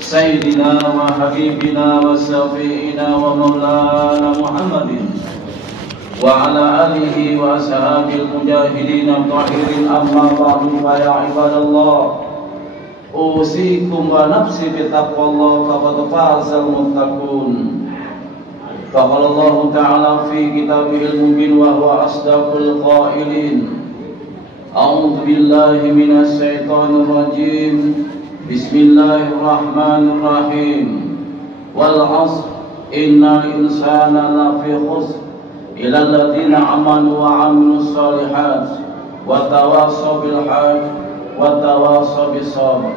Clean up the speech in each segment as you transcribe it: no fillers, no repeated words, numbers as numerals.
Sayyidina wa habibina wa syafi'ina wa maulana Muhammadin wa ala alihi wa ashabil mujahidin al-tahirin, amma ba'du, fa ya ibadallah, usikum wa nafsi bi taqwallah, faqad fazal muttaqun. Faqala Allah ta'ala fi kitabihil mubin wa huwa asdaqul qailin. A'udzu billahi minasy syaithanir rajim. Bismillahirrahmanirrahim. Wal 'ashr innal insana lafi khusr illa alladziina amanu wa 'amilus shalihat wa tawassaw bil haqq wa tawassaw bis sabr.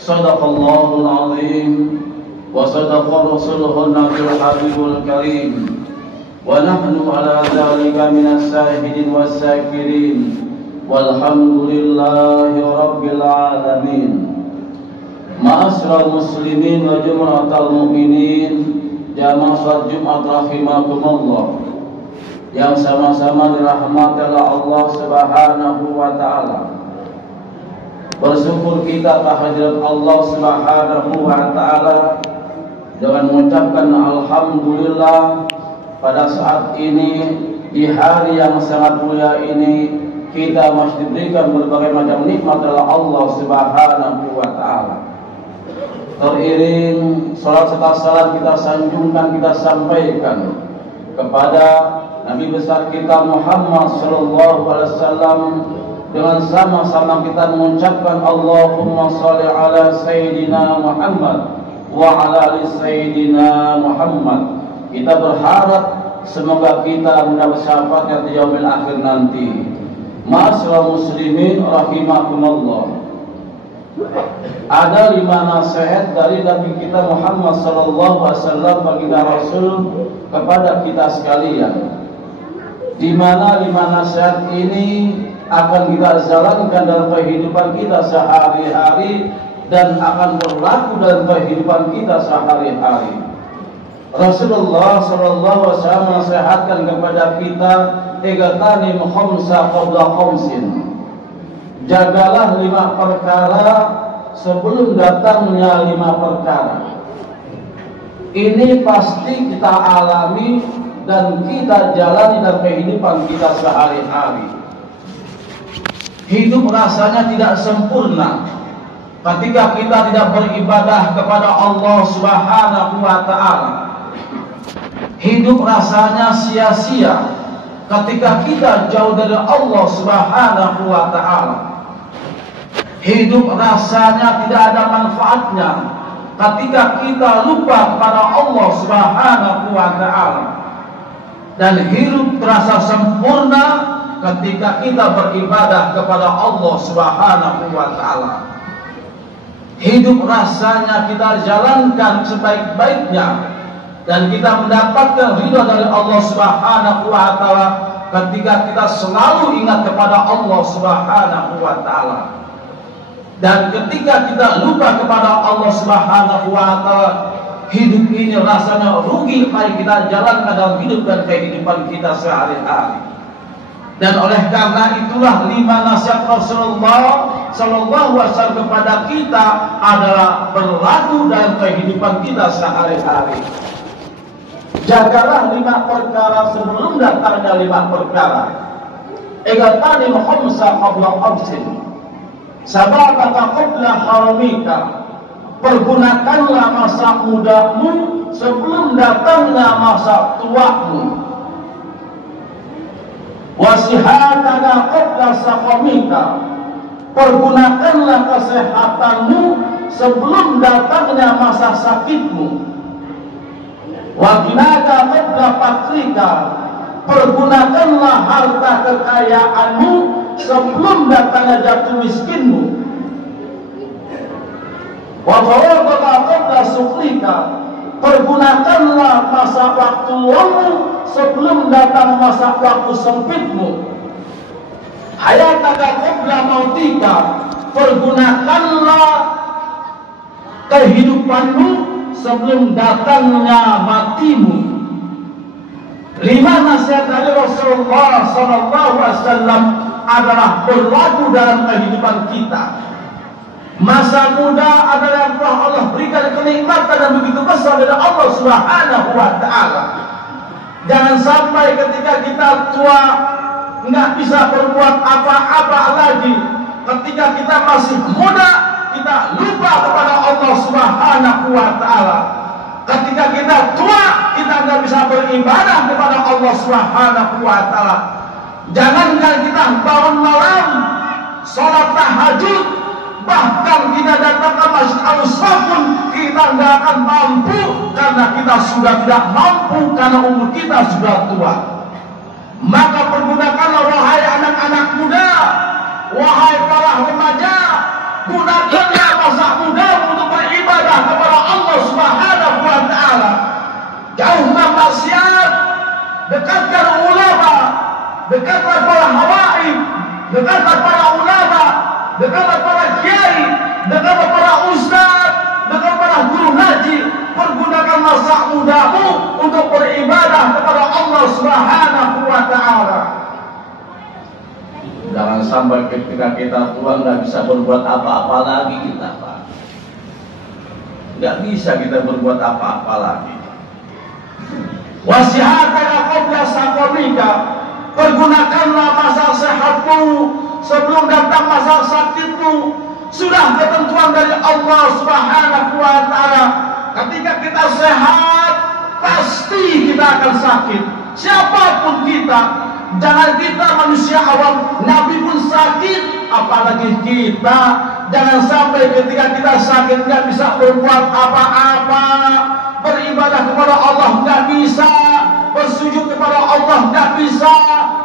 Shadaqallahul 'azim wa sadaqa rasuluhun nabiyul habibul karim. Wa nahnu 'ala dzalika minas syahidin was syakirin. Walhamdulillahi rabbil alamin. Ma'asyiral muslimin wa jum'atal mu'minin, jamaah salat Jumat rahimakumullah, yang sama-sama dirahmati oleh Allah Subhanahu wa taala. Bersyukur kita kehadirat Allah Subhanahu wa taala dengan mengucapkan alhamdulillah pada saat ini, di hari yang sangat mulia ini, kita masih diberikan berbagai macam nikmat oleh Allah Subhanahu wa taala. Teriring salat serta salam kita sanjungkan, kita sampaikan kepada Nabi besar kita Muhammad sallallahu alaihi wasallam, dengan sama-sama kita mengucapkan Allahumma shalli ala sayyidina Muhammad wa ala ali sayyidina Muhammad. Kita berharap semoga kita mendapat syafaat di yaumil akhir nanti. Ma'asyiral muslimin rahimakumullah. Ada 5 nasihat dari Nabi kita Muhammad sallallahu alaihi wasallam, baginda Rasul, kepada kita sekalian, di mana 5 nasihat ini akan kita jalankan dalam kehidupan kita sehari-hari dan akan berlaku dalam kehidupan kita sehari-hari. Rasulullah sallallahu alaihi wasallam menasihatkan kepada kita, "Igtanim khamsa qabla khamsin." Jagalah 5 perkara sebelum datangnya 5 perkara. Ini pasti kita alami dan kita jalani dalam kehidupan kita sehari-hari. Hidup rasanya tidak sempurna ketika kita tidak beribadah kepada Allah Subhanahu wa taala. Hidup rasanya sia-sia ketika kita jauh dari Allah Subhanahu wa taala. Hidup rasanya tidak ada manfaatnya ketika kita lupa kepada Allah Subhanahu wa taala. Dan hidup terasa sempurna ketika kita beribadah kepada Allah Subhanahu wa taala. Hidup rasanya kita jalankan sebaik-baiknya dan kita mendapatkan ridha dari Allah Subhanahu wa taala ketika kita selalu ingat kepada Allah Subhanahu wa taala. Dan ketika kita lupa kepada Allah Subhanahu wa taala, hidup ini rasanya rugi. Mari kita jalankan dalam hidup dan kehidupan kita sehari-hari. Dan oleh karena itulah 5 nasihat Rasulullah sallallahu alaihi wasallam kepada kita adalah berlaku dalam kehidupan kita sehari-hari. Jagalah 5 perkara sebelum datangnya 5 perkara. Igtanim khamsa qabla khamsin. Sabataka qabla haramika. Pergunakanlah masa mudamu sebelum datangnya masa tuamu. Wasihataka qabla saqamika. Pergunakanlah kesehatanmu sebelum datangnya masa sakitmu. Waginaka qabla fakrika. Pergunakanlah harta kekayaanmu sebelum datangnya jatuh miskinmu. Wa faragaka qabla sukrika. Pergunakanlah masa waktu luangmu sebelum datang masa waktu sempitmu. Hayataka qabla mautika. Pergunakanlah kehidupanmu sebelum datangnya matimu. 5 nasihat dari Rasulullah Rasulullah SAW adalah berlaku dalam kehidupan kita. Masa muda adalah yang telah Allah berikan kenikmatan dan begitu besar dari Allah Subhanahu wa Ta'ala. Jangan sampai ketika kita tua nggak bisa berbuat apa-apa lagi. Ketika kita masih muda, kita lupa kepada Allah Subhanahu wa Ta'ala. Ketika kita tua, kita nggak bisa beribadah kepada Allah Subhanahu wa Ta'ala. Jangankan kita bangun malam, sholat tahajud, bahkan kita datang ke Masjid Al-Aqsa pun kita nggak akan mampu, karena kita sudah tidak mampu karena umur kita sudah tua. Maka pergunakanlah wahai anak-anak muda, wahai para remaja, gunakanlah masa muda untuk beribadah kepada Allah Subhanahu wa Ta'ala. Jauhkan maksiat, dekatkan ulama, dekatlah para habaib, dekatlah para ulama, dekatlah para kiai, dekatlah para ustaz, dekatlah para guru ngaji. Pergunakan masa mudamu untuk beribadah kepada Allah Subhanahu wa Ta'ala. Jangan sampai ketika kita tua nggak bisa berbuat apa-apa lagi kita, Pak. Nggak bisa kita berbuat apa-apa lagi. Wasihataka qabla saqamika. Pergunakanlah masa sehatmu sebelum datang masa sakitmu. Sudah ketentuan dari Allah Subhanahu wa Ta'ala. Ketika kita sehat, pasti kita akan sakit. Siapapun kita, jangan kita manusia awam, Nabi pun sakit, apalagi kita. Jangan sampai ketika kita sakit nggak bisa berbuat apa-apa, beribadah kepada Allah nggak bisa, bersujud kepada Allah nggak bisa,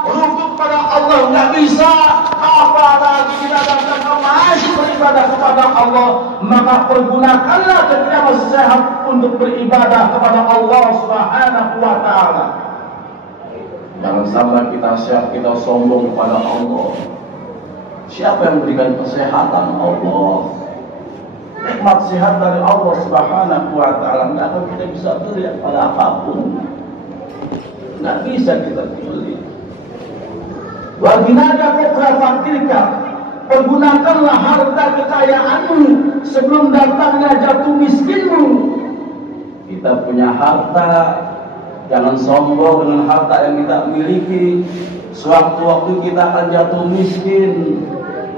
rukuk kepada Allah nggak bisa, apalagi kita datang ke masjid beribadah kepada Allah. Maka pergunakanlah ketika masih sehat untuk beribadah kepada Allah Subhanahu wa Ta'ala. Jangan sampai kita sehat kita sombong kepada Allah. Siapa yang memberikan kesehatan? Allah. Nikmat sehat dari Allah Subhanahu wa Ta'ala. Nggak akan kita bisa beli pada apapun. Nggak bisa kita beli. Waginada kopra fakirka. Pergunakanlah harta kekayaanmu sebelum datangnya jatuh miskinmu. Kita punya harta, jangan sombong dengan harta yang kita miliki. Sewaktu-waktu kita akan jatuh miskin.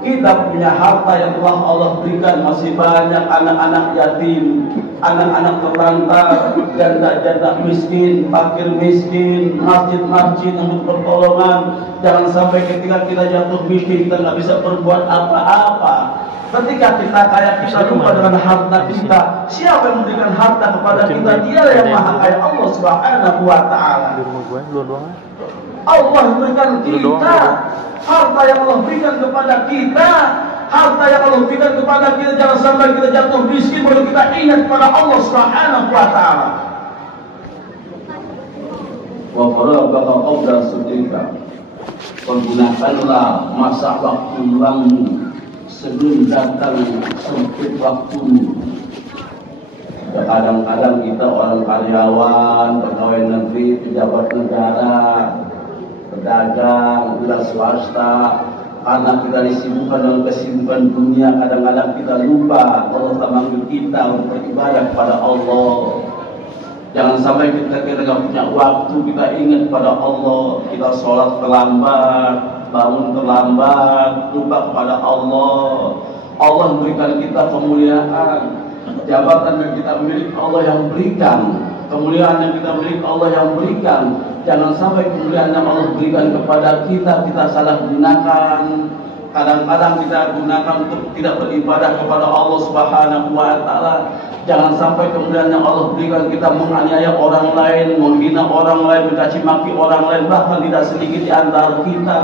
Kita punya harta yang telah Allah berikan, masih banyak anak-anak yatim, anak-anak terlantar, janda-janda miskin, fakir miskin, masjid-masjid yang pertolongan. Jangan sampai ketika kita jatuh miskin kita nggak bisa berbuat apa-apa. Ketika kita kaya kita lupa dengan harta kita. Siapa yang memberikan harta kepada kita? Dia yang maha kaya, Allah Subhanahu wa Ta'ala. Allah memberikan kita harta yang Allah berikan kepada kita, harta yang Allah berikan kepada kita. Jangan sampai kita jatuh miskin baru kita ingat kepada Allah Subhanahu wa Ta'ala. Wa faragha qabla sujudika. Pergunakanlah masa waktu luangmu sebelum datang sempit waktumu. Kadang-kadang kita orang karyawan, pegawai negeri, pejabat negara, pedagang, wira swasta, karena kita disibukkan dengan kesibukan dunia, kadang-kadang kita lupa Allah memanggil kita untuk beribadah kepada Allah. Jangan sampai kita nggak punya waktu, kita ingat kepada Allah, kita sholat terlambat, bangun terlambat, lupa kepada Allah. Allah memberikan kita kemuliaan, jabatan yang kita miliki Allah yang berikan, kemuliaan yang kita miliki Allah yang berikan. Jangan sampai kemuliaan yang Allah berikan kepada kita salah gunakan. Kadang-kadang kita gunakan untuk tidak beribadah kepada Allah Subhanahu wa Ta'ala. Jangan sampai kemuliaan yang Allah berikan kita menganiaya orang lain, menghina orang lain, mencaci maki orang lain, bahkan tidak sedikit di antara kita.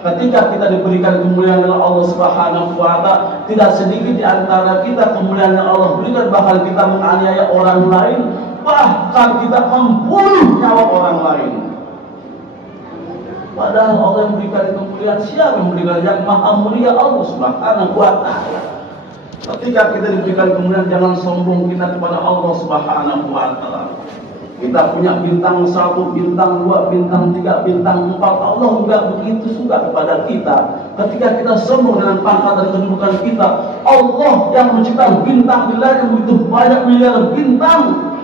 Ketika kita diberikan kemuliaan oleh Allah Subhanahu wa Ta'ala, tidak sedikit di antara kita kemuliaan yang Allah berikan, bahkan kita menganiaya orang lain, bahkan kita membunuh nyawa orang lain. Padahal Allah yang memberikan kemuliaan, siapa yang memberikan? Yang maha mulia Allah Subhanahu wa Ta'ala. Ketika kita diberikan kemuliaan, jangan sombong kita kepada Allah Subhanahu wa Ta'ala. Kita punya bintang 1, bintang 2, bintang 3, bintang 4. Allah enggak begitu suka kepada kita. Ketika kita sombong dengan pangkat dan kedudukan kita, Allah yang menciptakan bintang di langit begitu banyak miliar bintang.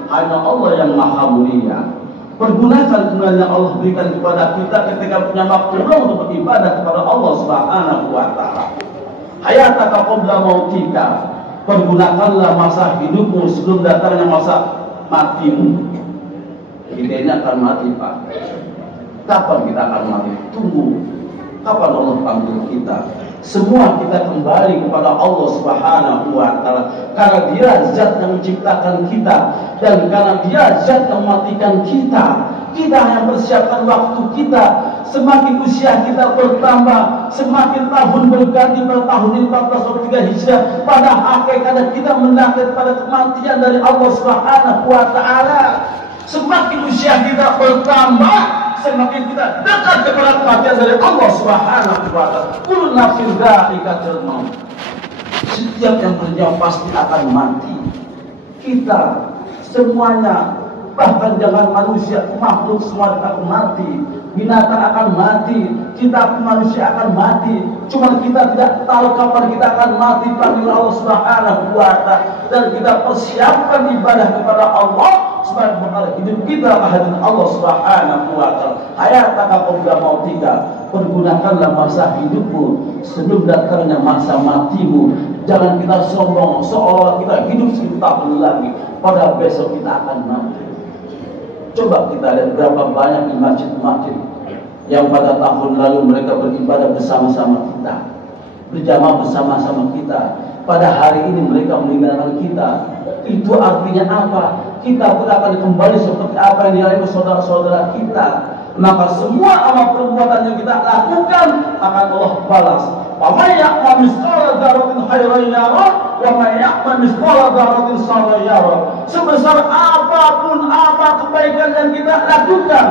Hanya Allah yang maha mulia. Pergunakan kemuliaan yang Allah berikan kepada kita ketika punya waktu untuk beribadah kepada Allah Subhanahu wa taala. Hayataka qabla mautika. Pergunakanlah masa hidupmu sebelum datangnya masa matimu. Kita ini akan mati, Pak. Kapan kita akan mati? Tunggu. Kapan Allah panggil kita? Semua kita kembali kepada Allah Subhanahu wa taala. Karena Dia zat yang menciptakan kita dan karena Dia zat yang mematikan kita. Kita yang persiapkan waktu kita. Semakin usia kita bertambah, semakin tahun berganti pada tahun 1443 Hijriah. Pada hakikatnya kita mendekat pada kematian dari Allah Subhanahu wa taala. Semakin usia kita bertambah, semakin kita dekat kepada kematian dari Allah Subhanahu wa taala. Kullu nafsin dha'iqatul maut. Setiap yang bernyawa pasti akan mati. Kita semuanya, bahkan jangan manusia, makhluk semua akan mati. Binatang akan mati, kita manusia akan mati. Cuma kita tidak tahu kapan kita akan mati. Panggil Allah Subhanahu wa taala dan kita persiapkan ibadah kepada Allah sebagai bekal hidup kita kehadiran Allah Subhanahu wa taala. Hayataka qabla mautika. Pergunakanlah masa hidupmu sebelum datangnya masa matimu. Jangan kita sombong seolah kita hidup 1000 tahun lagi, pada besok kita akan mati. Coba kita lihat berapa banyak di masjid-masjid yang pada tahun lalu mereka beribadah bersama-sama kita, berjamaah bersama-sama kita. Pada hari ini mereka meninggalkan kita. Itu artinya apa? Kita pun akan kembali seperti apa yang dialami saudara-saudara kita. Maka semua amal perbuatan yang kita lakukan akan Allah balas. Wa may ya'mal mithqala dzarratin khairan yarah wa may ya'mal mithqala dzarratin sharran yarah. Sebesar apapun amal kebaikan yang kita lakukan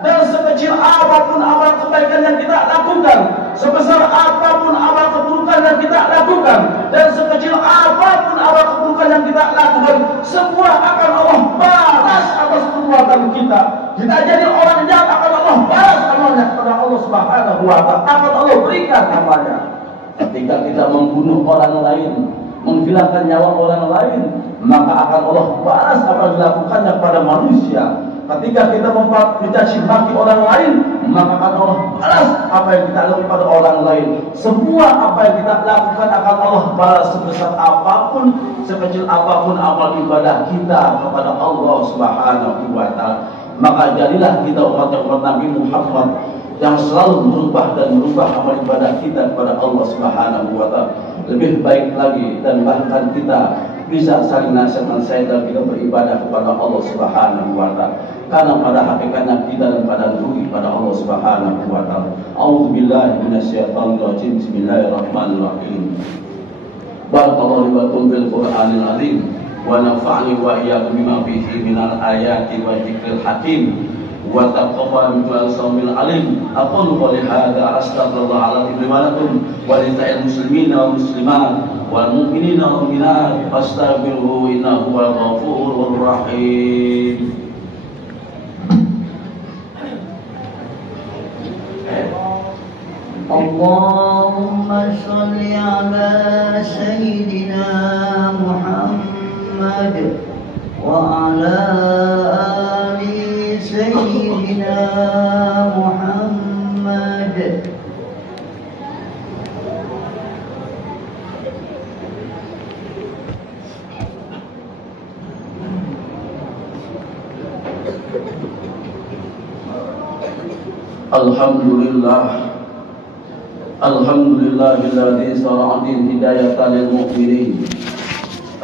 dan sekecil apapun amal kebaikan yang kita lakukan, sebesar apapun amal keburukan yang kita lakukan dan sekecil apapun amal keburukan yang kita lakukan, semua akan Allah balas atas perbuatan kita. Kita jadi orang jahat, akan Allah balas amalnya kepada Allah Subhanahu wa taala, akan Allah berikan amalnya. Ketika kita membunuh orang lain, menghilangkan nyawa orang lain, maka akan Allah balas apa yang dilakukannya pada manusia. Ketika kita mencaci maki orang lain, maka akan Allah balas apa yang kita lakukan pada orang lain. Semua apa yang kita lakukan akan Allah balas sebesar apapun, sekecil apapun amal ibadah kita kepada Allah Subhanahu wa taala. Maka jadilah kita umat Nabi Muhammad yang selalu merubah dan merubah amal ibadah kita kepada Allah Subhanahu wa taala. Lebih baik lagi dan bahkan kita bisa saling nasihat dan kita beribadah kepada Allah Subhanahu wa taala. Karena pada hakikatnya kita dan pada rugi pada Allah Subhanahu wa taala. A'udzubillahi minasyaitonir rajim. Bismillahirrahmanirrahim. Barakallahu li wa lakum bil Qur'anil azim wa nafa'ani wa iyyakum bima fihi minal ayati wa dzikril hakim wa taqabbal minal samil alim. Aqulu qouli hadza astaghfirullah alazim li wa lakum wa li sa'il muslimin wal muslimat wal mu'minina wal mu'minat fastaghfiruhu innahu huwal ghafurur rahim. Allahumma sholli ala sayyidina Muhammad wa ala ali sayyidina Muhammad. Alhamdulillah. Alhamdulillahilladzi syara'a hidayatan lil mu'minin.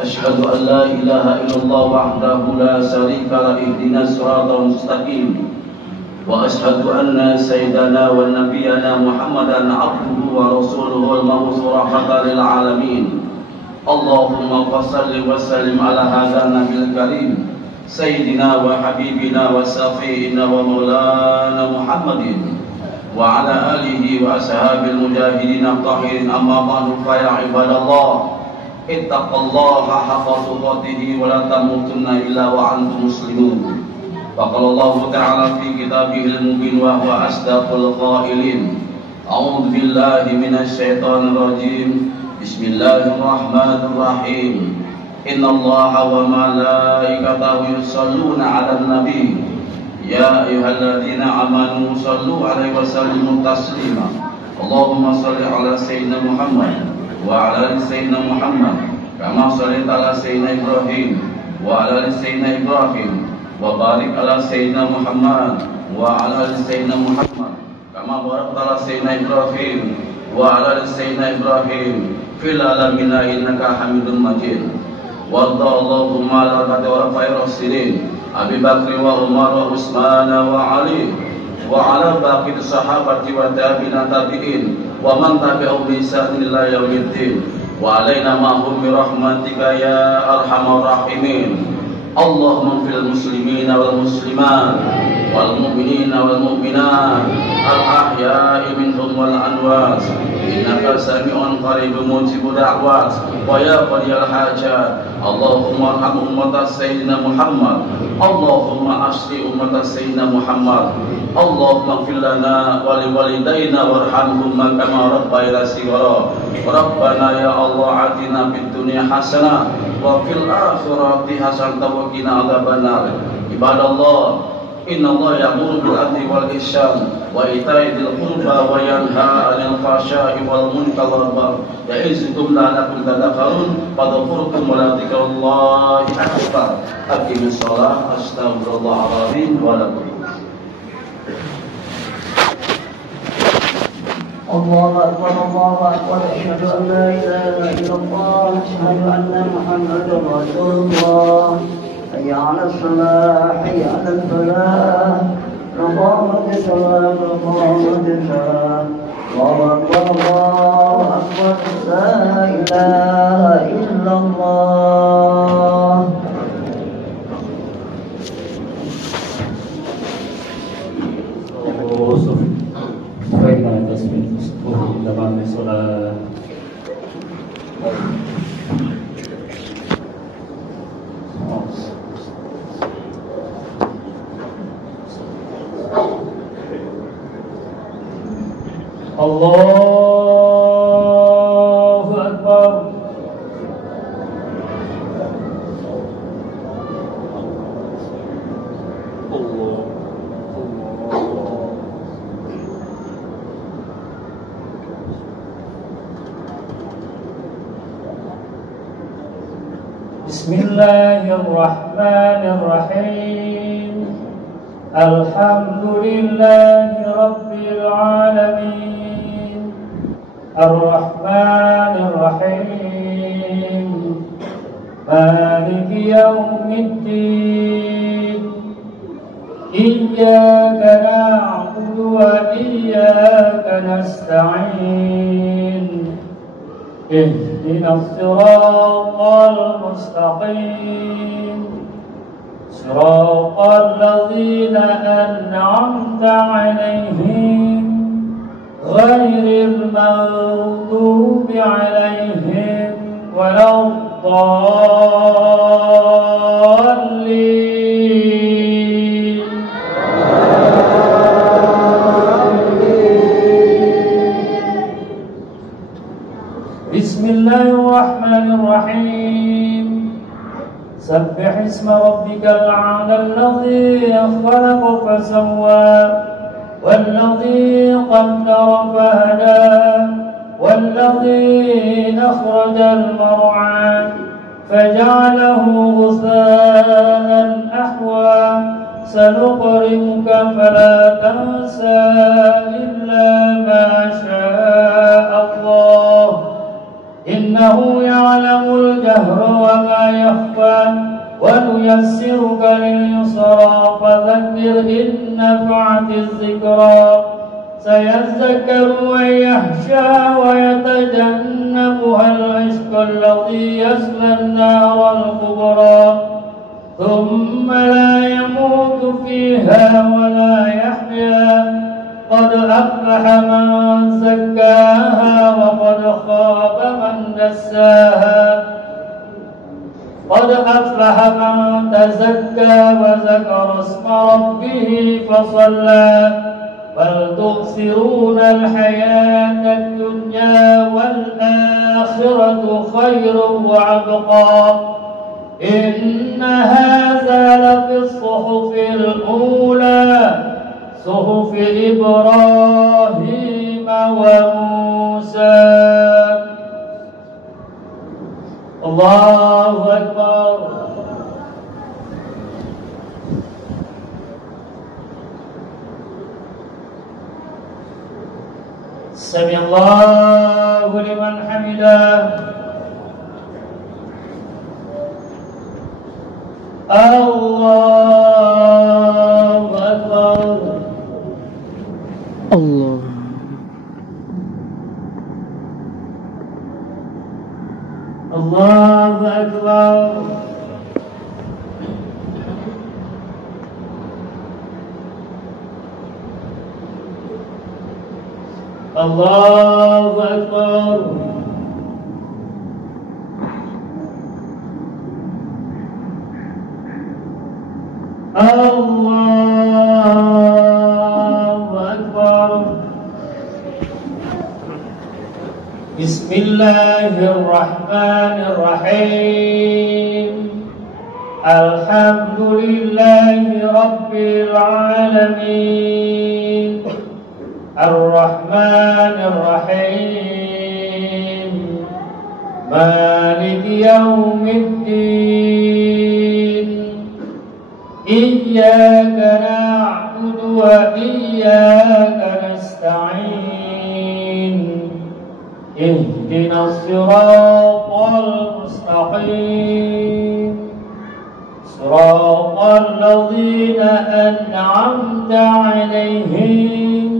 Asyhadu an la ilaha illallah wahdahu la syarika lah ihdinas siratal mustaqim. Wa asyhadu anna sayyidana wa nabiyyana Muhammadan abduhu wa rasuluhu al-mab'uts rahmatan lil alamin. Allahumma shalli wa sallim ala hadzal nabiyil karim sayyidina wa habibina wa safiina wa maulana Muhammadin wa ala alihi wa ashabil mujahidin at-tahirin. Amma ba'du fa ya ibadallah ittaqullaha haqqa tuqatih wa la tamutunna illa wa antum muslimun. فقال الله تعالى في كتابه المبين وهو أصدق القائلين أعوذ بالله من الشيطان الرجيم بسم الله الرحمن الرحيم إن الله وملائكته يصلون على النبي يا أيها الذين آمنوا صلوا عليه وسلموا تسليما اللهم صل على سيدنا محمد وعلى آل سيدنا محمد كما صليت على سيدنا إبراهيم وعلى آل سيدنا إبراهيم وبارك على سيدنا محمد وعلى آل سيدنا محمد كما باركت على سيدنا إبراهيم وعلى آل سيدنا إبراهيم في العالمين إنك حميد مجيد وارض اللهم على خلفاء الراشدين أبي بكر وعمر وعثمان وعلي وعلى باقي الصحابة والتابعين ومن تبعهم بإحسان إلى يوم الدين وعلينا معهم برحمتك يا أرحم الراحمين اللهم اغفر للمسلمين والمسلمات والمؤمنين والمؤمنات الأحياء منهم والأموات إنك سميع قريب مجيب دعوات ويا قضي الحاجات اللهم ارحم أمة سيدنا محمد اللهم أشفي أمة سيدنا محمد اللهم اغفر لنا ولوالدينا وارحمهما كما ربيانا صغارا ربنا يا الله آتنا في الدنيا حسنة وفي الآخرة حسنة وقنا عذاب النار عباد الله إن الله يأمر بالعدل والإحسان وإيتاء ذي القربى وينهى عن الفحشاء والمنكر والبغي يعظكم لعلكم تذكرون فاذكركم ولذكر الله أكبر أقيموا الصلاة أستغفر الله العظيم ولكم الله أكبر الله أكبر أشهد أن لا إله إلا الله أشهد أن محمدا رسول الله حي على الصلاة حي على الفلاح قامت الصلاة قامت الصلاة الله أكبر الله أكبر لا إله إلا الله Baiklah, tasbih dalam sholat. Allahu Akbar. Bismillahirrahmanirrahim. Alhamdulillahi Rabbil Alamin. Ar-Rahmanir-Rahim. Maliki Yawmiddin. Iyyaka na'budu wa iyyaka nasta'in. اهدنا الصراط المستقيم صراط الذين أنعمت عليهم غير المغضوب عليهم ولا الضالين. Bismillahirrahmanirrahim. Sabbih isma rabbikal a'la alladhi khalaqa fasawwa walladhi qaddara fahada walladhi akhrajal mar'a faja'alahu ghusaan ahwa sanuqri'uka fala tansa illa ma sha'a Allah innahu ya'lamul jahra wa ma yakhfa wa nuyassiruka lil yusra fadhakkir in nafa'atiz zikra sayadhakkaru man yakhsha wa yatajannabuha al-ashqa alladhi yasla an-nara al-kubra thumma la yamutu fiha wa la yahya قد أفلح من زكاها وقد خاب من دساها قد قد أفلح من تزكى وذكر اسم ربه فصلى بل تؤثرون الحياة الدنيا والآخرة خير وأبقى إن هذا لفي الصحف الأولى صحف إبراهيم وموسى. الله أكبر. سمع الله لمن حمده. الله أكبر. الله الله أكبر. الله أكبر. الله أكبر. بسم الله الرحمن الرحيم. الحمد لله رب العالمين الرحمن الرحيم مالك يوم الدين إياك نعبد وإياك نستعين اهدنا الصراط المستقيم صراط الذين أنعمت عليهم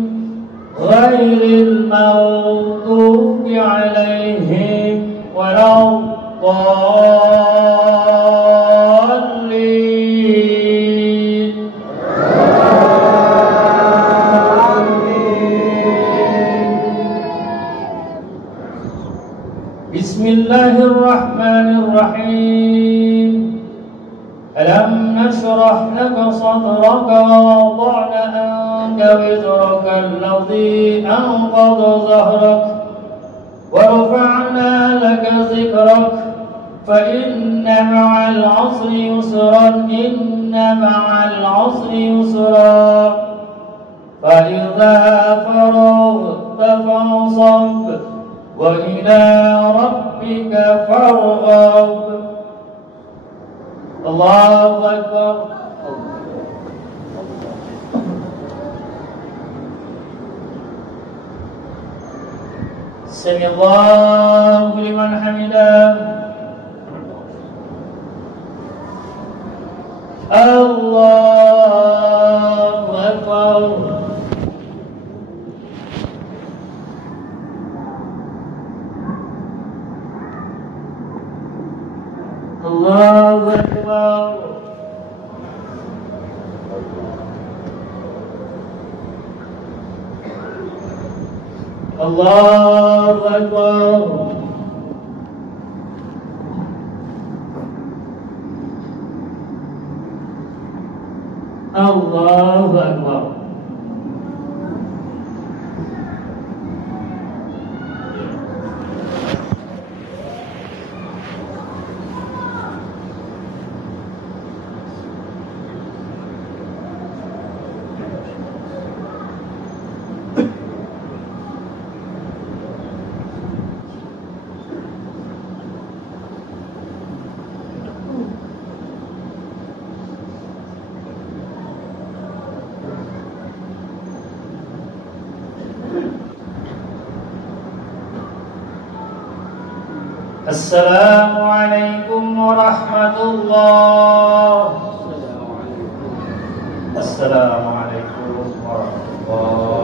غير المغضوب عليهم ولا الضالين. بسم الله الرحمن الرحيم. ألم نشرح لك صدرك ووضعنا عنك وزرك الذي أنقض ظهرك ورفعنا لك ذكرك فإن مع العسر يسرا إن مع العسر يسرا فإذا فرغت فانصب وإلى ربك فارغب. الله أكبر. سمع الله لمن حمده. الله أكبر. الله أكبر. الله أكبر. الله أكبر. السلام عليكم ورحمة الله. السلام عليكم ورحمة الله.